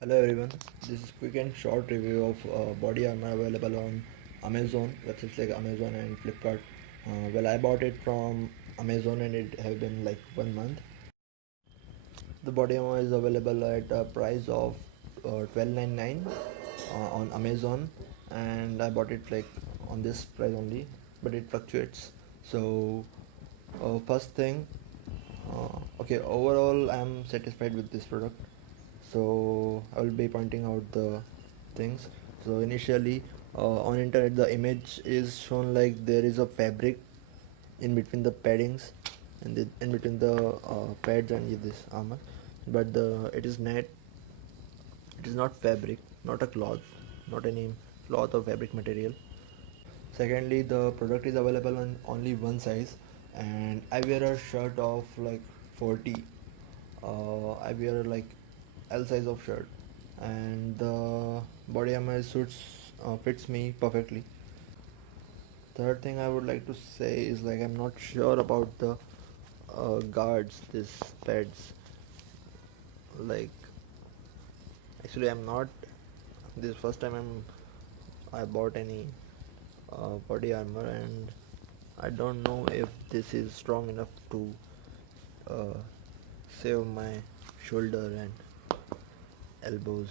Hello everyone, this is quick and short review of body armor available on Amazon, websites like Amazon and Flipkart. Well, I bought it from Amazon and it have been like 1 month. The body armor is available at a price of 12.99 on Amazon, and I bought it like on this price only, but it fluctuates. So first thing, okay, overall I'm satisfied with this product. So I will be pointing out the things. So initially, on internet the image is shown like there is a fabric in between the paddings and in between the pads and this armor, but it is net. It is not fabric, not a cloth, not any cloth or fabric material. Secondly, the product is available in only one size, and I wear a shirt of like 40. I wear like L size of shirt, and the body armor suits fits me perfectly. Third thing I would like to say is like I'm not sure about the guards, this pads. Like actually, I'm not. This first time I bought any body armor, and I don't know if this is strong enough to uh, save my shoulder and elbows.